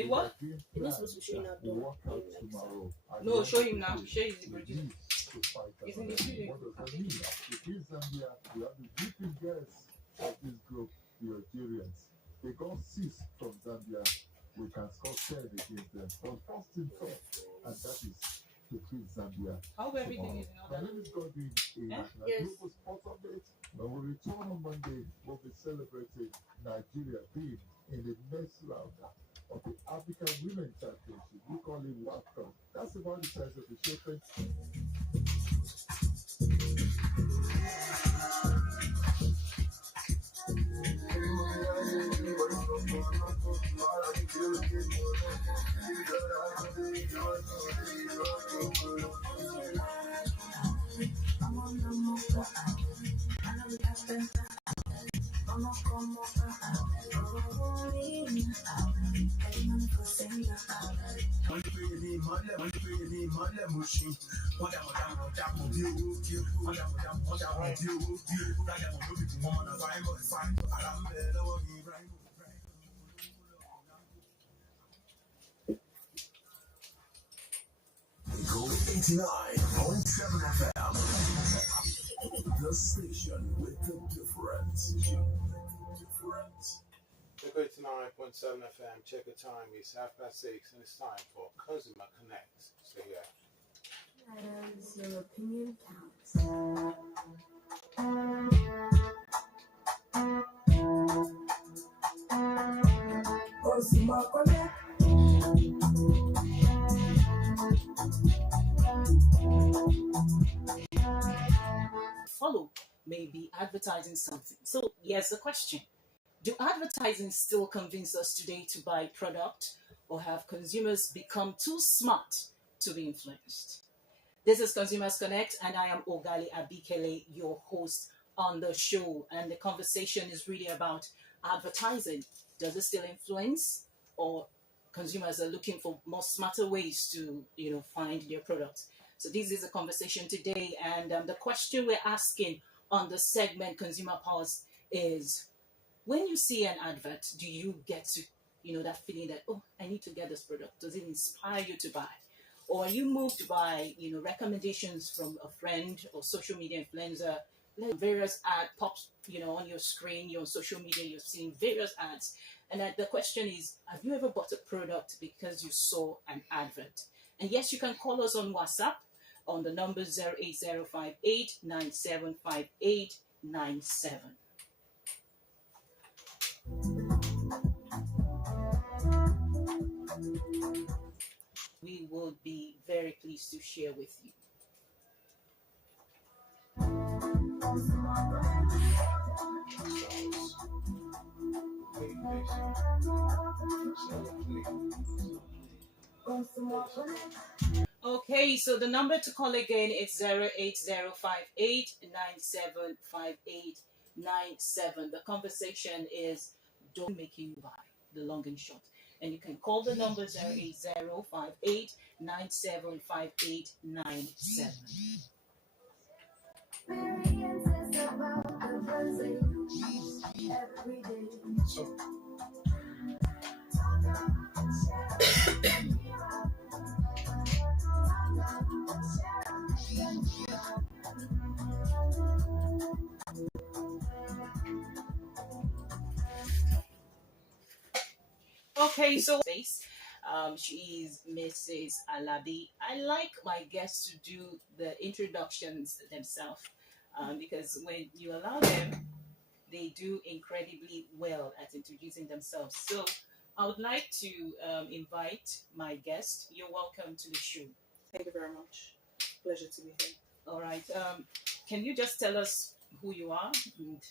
It what? You're not supposed to show him now, though. No, show him now. Show him the producer. It's in the studio. What does that mean? In Zambia, we have the grouping girls of this group, the Algerians. They got 6 from Zambia. We can score 10 against them. But first in first, and that is to treat Zambia. I hope everything is in My order. name is Godwin. National Yes. Group was part of it. When we return on Monday, we'll be celebrating Nigeria being in the next round of the African Women Championship. We call it WAFCON. That's about the size of the shipment. Go 89.7 FM. The station with the difference. Echo 89.7 FM, check the time, it's 6:30 and it's time for Consumer Connect. So yeah. Items, your opinion counts. Consumer Connect. Follow may be advertising something. So here's the question. Do advertising still convince us today to buy product, or have consumers become too smart to be influenced? This is Consumers Connect, and I am Ogali Abikele, your host on the show. And the conversation is really about advertising. Does it still influence, or consumers are looking for more smarter ways to, find their products? So this is a conversation today, and the question we're asking on the segment Consumer Pulse is, when you see an advert, do you get to, that feeling that, oh, I need to get this product? Does it inspire you to buy? Or are you moved by, recommendations from a friend or social media influencer? Like various ads pops, on your screen, you're on social media, you're seeing various ads. And the question is, have you ever bought a product because you saw an advert? And yes, you can call us on WhatsApp on the number 08058975897. We would be very pleased to share with you. Okay, so the number to call again is 08058975897. The conversation is, don't make you buy, the long and short. And you can call the number 08058975897. Okay, so she is Mrs. Alabi. I like my guests to do the introductions themselves because when you allow them, they do incredibly well at introducing themselves. So I would like to invite my guest. You're welcome to the show. Thank you very much. Pleasure to be here. All right. Can you just tell us who you are and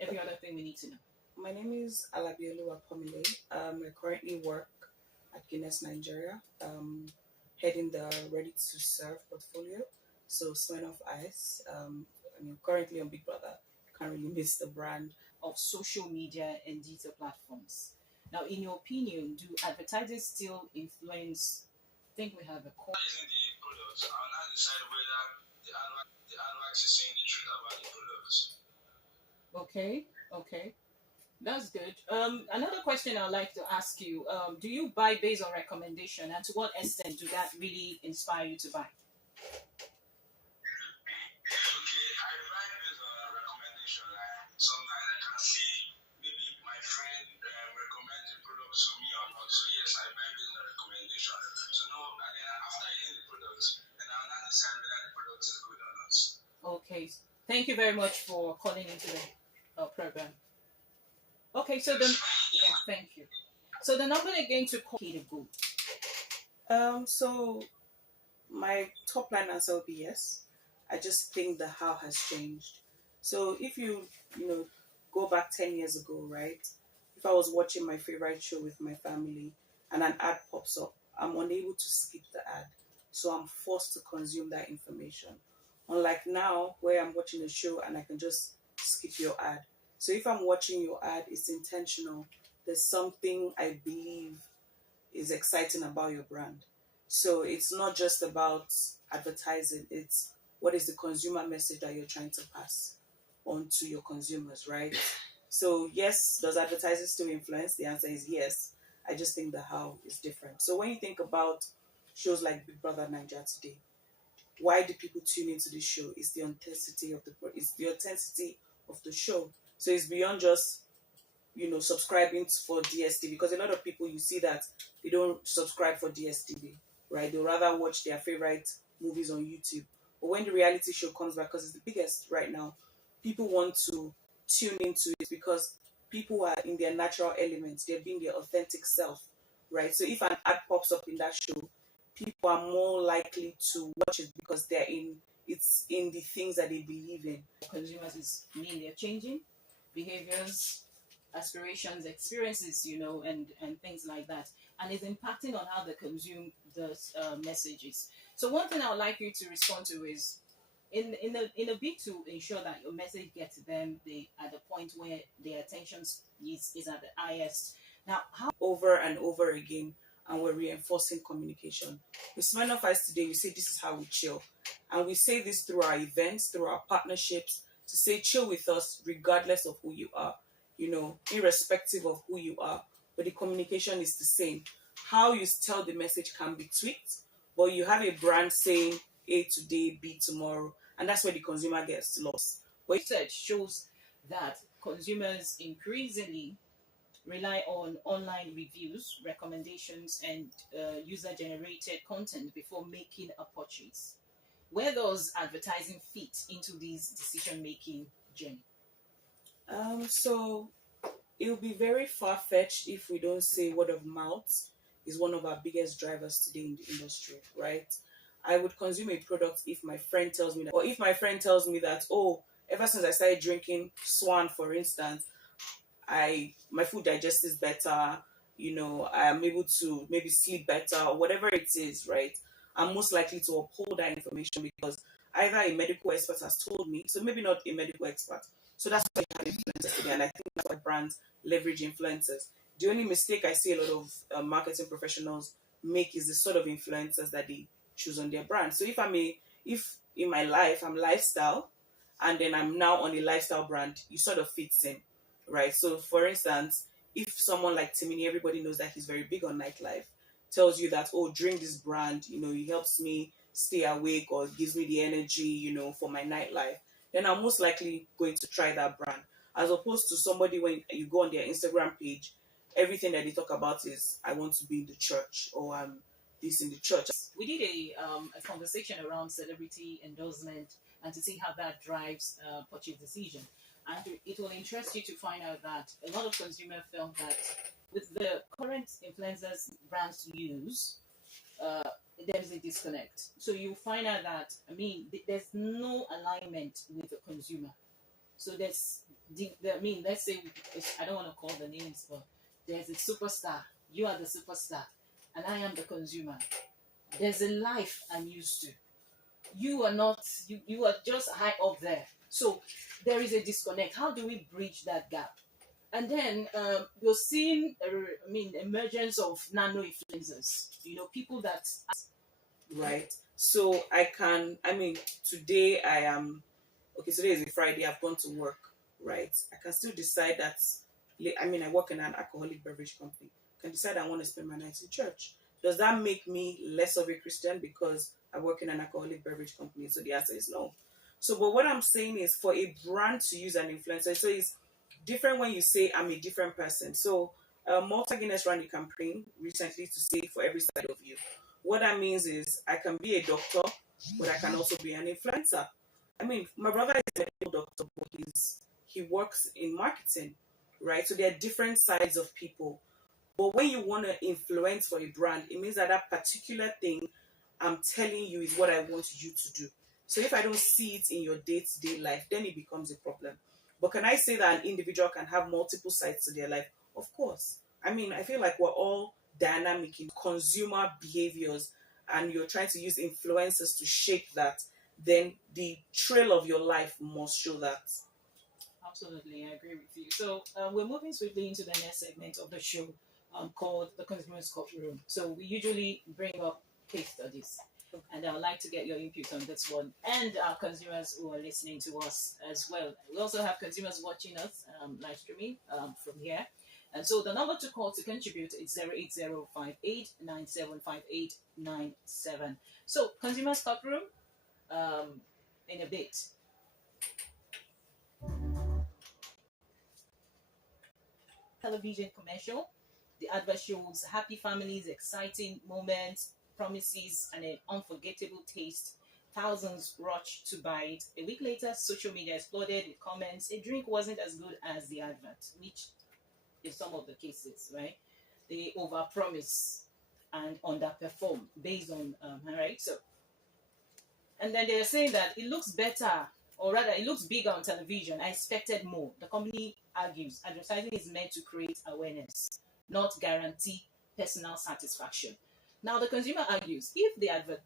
every other thing we need to know? My name is Alabiolu Apomile. I currently work at Guinness Nigeria, heading the Ready to Serve portfolio. So Smirnoff Ice. Currently on Big Brother. Can't really miss the brand. Of social media and digital platforms. Now, in your opinion, do advertising still influence? I think we have a call. Using the products, I'll now decide whether the advert is saying the truth about the products. Okay. That's good. Another question I'd like to ask you: do you buy based on recommendation, and to what extent do that really inspire you to buy? Okay, I buy based on a recommendation. Like, sometimes I can see maybe my friend recommends a product to me or not. So yes, I buy based on recommendation. So no, and then after using the product, then I'll not decide whether the product is good or not. Okay, thank you very much for calling into the program. Okay, so the yeah, thank you. So the number again to call the good. So my top line answer will be yes. I just think the how has changed. So if you know, go back 10 years ago, right? If I was watching my favorite show with my family and an ad pops up, I'm unable to skip the ad. So I'm forced to consume that information. Unlike now, where I'm watching a show and I can just skip your ad. So if I'm watching your ad, it's intentional. There's something I believe is exciting about your brand. So it's not just about advertising, it's what is the consumer message that you're trying to pass on to your consumers, right? So, yes, does advertising still influence? The answer is yes. I just think the how is different. So, when you think about shows like Big Brother Nigeria today, why do people tune into this show? It's the authenticity of the show. So it's beyond just subscribing for DSTV, because a lot of people, you see that they don't subscribe for DSTV, right? They'll rather watch their favorite movies on YouTube. But when the reality show comes back, because it's the biggest right now, people want to tune into it because people are in their natural elements. They're being their authentic self, right? So if an ad pops up in that show, people are more likely to watch it because it's in the things that they believe in. Consumers they're changing behaviors, aspirations, experiences, and things like that, and it's impacting on how they consume the messages. So one thing I would like you to respond to is, in a bid to ensure that your message gets to them, they at the point where their attention is at the highest. Now, how over and over again, and we're reinforcing communication. With Smirnoff Ice today, we say this is how we chill. And we say this through our events, through our partnerships, to say chill with us regardless of who you are, irrespective of who you are. But the communication is the same. How you tell the message can be tweaked, but you have a brand saying A today, B tomorrow, and that's where the consumer gets lost. But research shows that consumers increasingly rely on online reviews, recommendations, and user-generated content before making a purchase. Where does advertising fit into this decision-making journey? So it will be very far-fetched if we don't say word of mouth is one of our biggest drivers today in the industry, right? I would consume a product if my friend tells me that, or if my friend tells me that, oh, ever since I started drinking Swan, for instance, my food digests better, I am able to maybe sleep better or whatever it is, right? I'm most likely to uphold that information because either a medical expert has told me, so maybe not a medical expert. So that's why you have influencers today, and I think that's why brands leverage influencers. The only mistake I see a lot of marketing professionals make is the sort of influencers that they choose on their brand. So if in my life I'm lifestyle, and then I'm now on a lifestyle brand, you sort of fits in, right? So, for instance, if someone like Timini, everybody knows that he's very big on nightlife, tells you that, oh, drink this brand, it helps me stay awake or gives me the energy, for my nightlife, then I'm most likely going to try that brand. As opposed to somebody, when you go on their Instagram page, everything that they talk about is, I want to be in the church, or I'm this in the church. We did a conversation around celebrity endorsement and to see how that drives purchase decision. And it will interest you to find out that a lot of consumers felt that with the current influencers brands use, there is a disconnect. So you find out that, there's no alignment with the consumer. So let's say, I don't want to call the names, but there's a superstar. You are the superstar, and I am the consumer. There's a life I'm used to. You are not. You are just high up there. So there is a disconnect. How do we bridge that gap? And then you're seeing, emergence of nano influencers. People that right. So today today is a Friday. I've gone to work, right? I can still decide that I work in an alcoholic beverage company. Can decide I want to spend my nights in church. Does that make me less of a Christian because I work in an alcoholic beverage company? So the answer is no. So, but what I'm saying is for a brand to use an influencer, so it's different when you say I'm a different person. So, Malta Guinness ran a campaign recently to say for every side of you. What that means is I can be a doctor, but I can also be an influencer. I mean, my brother is a medical doctor, but he works in marketing, right? So there are different sides of people. But when you want to influence for a brand, it means that that particular thing I'm telling you is what I want you to do. So if I don't see it in your day-to-day life, then it becomes a problem. But can I say that an individual can have multiple sides to their life? Of course. I mean, I feel like we're all dynamic in consumer behaviors, and you're trying to use influencers to shape that, then the trail of your life must show that. Absolutely, I agree with you. So we're moving swiftly into the next segment of the show called the Consumer's Courtroom. So we usually bring up case studies, and I would like to get your input on this one, and our consumers who are listening to us as well. We also have consumers watching us live streaming from here. And so the number to call to contribute is 08058975897. So Consumers Courtroom in a bit. Television commercial. The advert shows happy families, exciting moments, promises, and an unforgettable taste. Thousands rush to buy it. A week later, social media exploded with comments. A drink wasn't as good as the advert, which in some of the cases, right? They overpromise and underperform based on, right? So, and then they're saying that it looks better, or rather, it looks bigger on television. I expected more. The company argues advertising is meant to create awareness, not guarantee personal satisfaction. Now, the consumer argues if the advert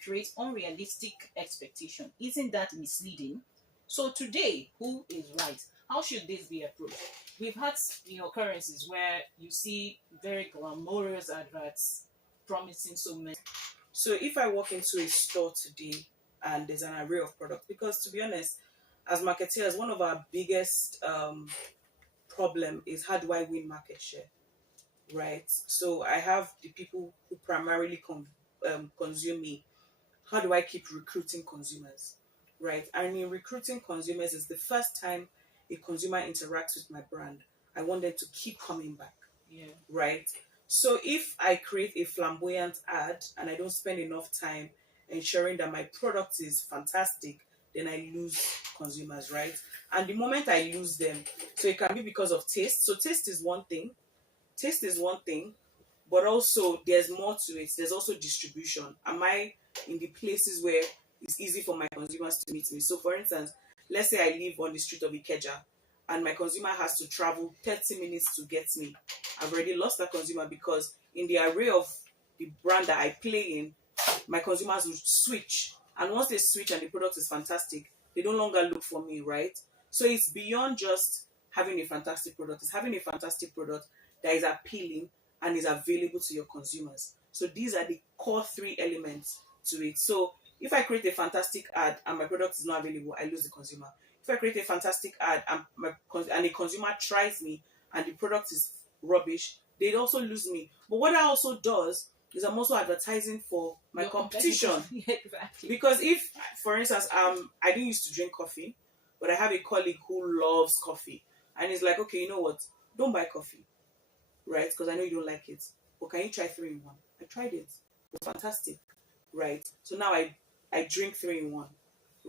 creates unrealistic expectation, isn't that misleading? So today, who is right? How should this be approached? We've had occurrences where you see very glamorous adverts promising so many. So if I walk into a store today and there's an array of products, because to be honest, as marketeers, one of our biggest problem is how do I win market share, right? So I have the people who primarily consume me. How do I keep recruiting consumers, right? And in recruiting consumers is the first time a consumer interacts with my brand. I want them to keep coming back, Yeah. right? So if I create a flamboyant ad and I don't spend enough time ensuring that my product is fantastic, then I lose consumers, right? And the moment I lose them, so it can be because of taste. So taste is one thing. Taste is one thing, but also there's more to it. There's also distribution. Am I in the places where it's easy for my consumers to meet me? So for instance, let's say I live on the street of Ikeja and my consumer has to travel 30 minutes to get me. I've already lost that consumer because in the array of the brand that I play in, my consumers will switch. And once they switch and the product is fantastic, they no longer look for me, right? So it's beyond just having a fantastic product. It's having a fantastic product that is appealing and is available to your consumers. So these are the core three elements to it. So if I create a fantastic ad and my product is not available, I lose the consumer. If I create a fantastic ad and a consumer tries me and the product is rubbish, they also lose me. But what that also does is I'm also advertising for my competition. Yeah, exactly. Because if, for instance, I didn't used to drink coffee, but I have a colleague who loves coffee, and he's like, okay, you know what? Don't buy coffee, right? Because I know you don't like it. But can you try 3-in-1? I tried it. It was fantastic, right? So now I drink 3-in-1,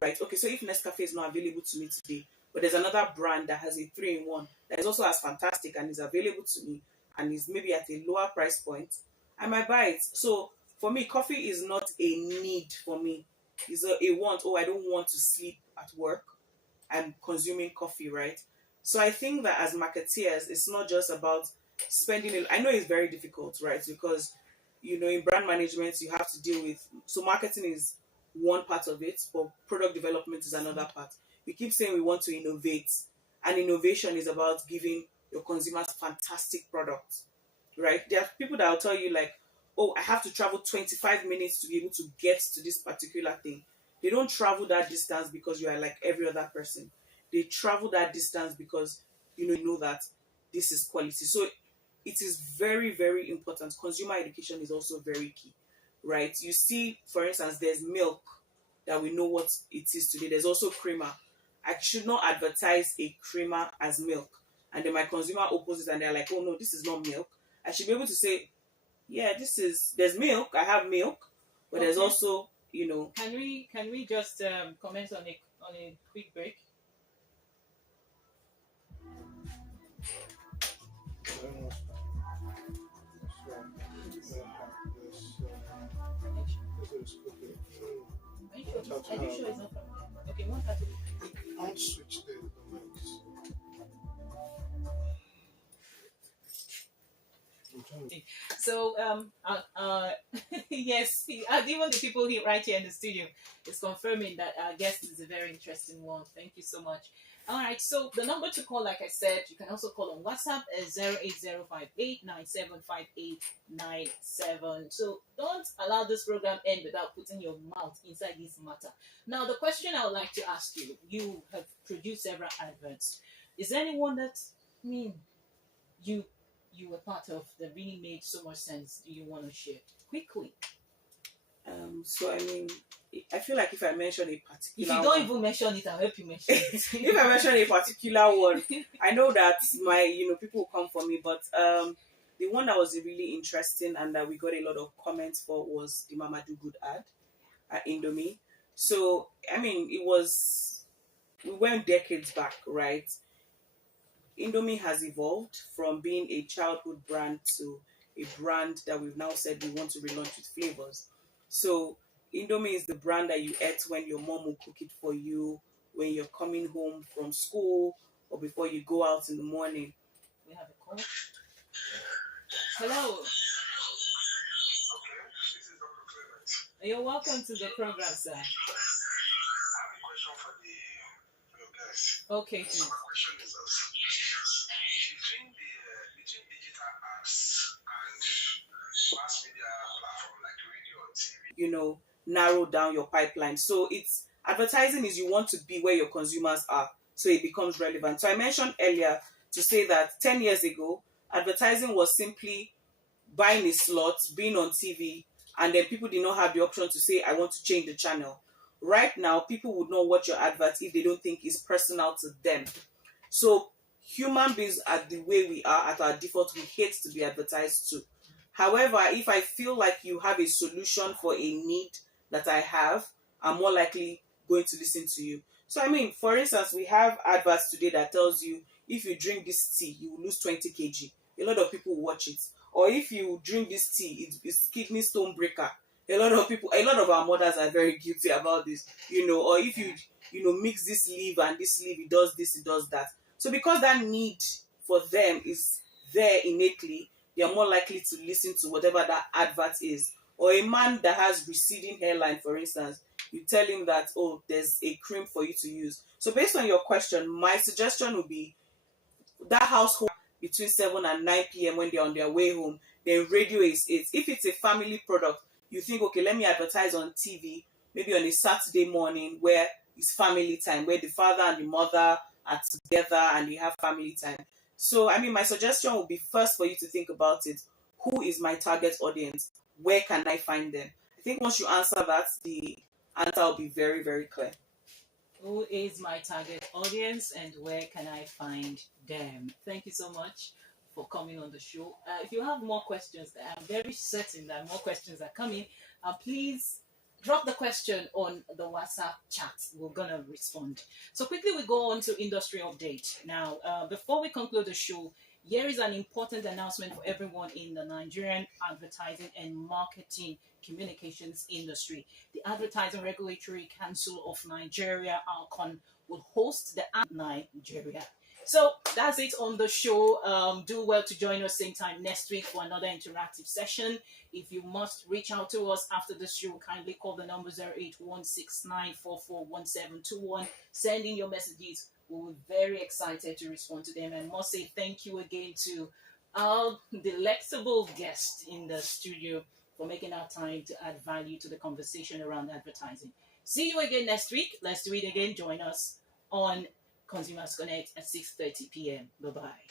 right? Okay, so if Nescafe is not available to me today, but there's another brand that has a 3-in-1 that is also as fantastic and is available to me and is maybe at a lower price point, I might buy it. So for me, coffee is not a need for me. It's a want. Oh, I don't want to sleep at work. I'm consuming coffee, right? So I think that as marketeers, it's not just about spending it. I know it's very difficult, right? Because in brand management, you have to deal with. So marketing is one part of it, but product development is another part. We keep saying we want to innovate, and innovation is about giving your consumers fantastic products, right? There are people that will tell you like, oh, I have to travel 25 minutes to be able to get to this particular thing. They don't travel that distance because you are like every other person. They travel that distance because you know that this is quality. So it is very, very important. Consumer education is also very key, right? You see, for instance, there's milk that we know what it is today. There's also creamer. I should not advertise a creamer as milk. And then my consumer opens it and they're like, oh no, this is not milk. I should be able to say, yeah, there's milk. I have milk, but there's also, Can we just comment on a quick break? Are you sure it's not from there? Okay, one part. I'll switch the mics. So yes, even the people here right here in the studio is confirming that our guest is a very interesting one. Thank you so much. All right, so the number to call, like I said, you can also call on WhatsApp as 08058975897. So don't allow this program end without putting your mouth inside this matter. Now, the question I would like to ask you: you have produced several adverts. Is there anyone that you were part of that really made so much sense? Do you want to share quickly? So I feel like if I mention a particular, if you don't even mention it, I'll help you mention it. if I mention a particular one, I know that my people will come for me. But the one that was really interesting and that we got a lot of comments for was the Mama Do Good ad at Indomie. So we went decades back, right? Indomie has evolved from being a childhood brand to a brand that we've now said we want to relaunch with flavors. So Indomie is the brand that you eat when your mom will cook it for you, when you're coming home from school, or before you go out in the morning. We have a call. Hello. You're welcome to the program, sir. I have a question for your guest. Okay, So please. my question is between digital apps and mass media platform like radio or TV, narrow down your pipeline. So it's advertising is you want to be where your consumers are, so it becomes relevant. So I mentioned earlier to say that 10 years ago, advertising was simply buying a slot, being on TV, and then people did not have the option to say, I want to change the channel. Right now, people would not watch your advert if they don't think it's personal to them. So human beings are the way we are at our default. We hate to be advertised to. However, if I feel like you have a solution for a need that I have, I'm more likely going to listen to you. So for instance, we have adverts today that tells you if you drink this tea, you will lose 20 kg. A lot of people watch it. Or if you drink this tea, it's kidney stone breaker. A lot of our mothers are very guilty about this, or if you mix this leaf and this leaf, it does this, it does that. So because that need for them is there innately, they are more likely to listen to whatever that advert is. Or a man that has receding hairline, for instance, you tell him that, oh, there's a cream for you to use. So based on your question, my suggestion would be that household between 7 and 9 p.m. when they're on their way home, then radio is it. If it's a family product, you think, okay, let me advertise on TV, maybe on a Saturday morning where it's family time, where the father and the mother are together and they have family time. So, my suggestion would be first for you to think about it. Who is my target audience? Where can I find them? I think once you answer that, the answer will be very, very clear. Who is my target audience and where can I find them? Thank you so much for coming on the show. If you have more questions, I'm very certain that more questions are coming. Please drop the question on the WhatsApp chat. We're going to respond. So quickly we go on to industry update. Now, before we conclude the show, here is an important announcement for everyone in the Nigerian advertising and marketing communications industry. The Advertising Regulatory Council of Nigeria, ALCON, will host the Nigeria. So that's it on the show. Do well to join us same time next week for another interactive session. If you must reach out to us after the show, kindly call the number 08169441721. Send in your messages. We're very excited to respond to them, and must say thank you again to our delectable guest in the studio for making our time to add value to the conversation around advertising. See you again next week. Let's do it again. Join us on Consumers Connect at 6:30 p.m. Bye-bye.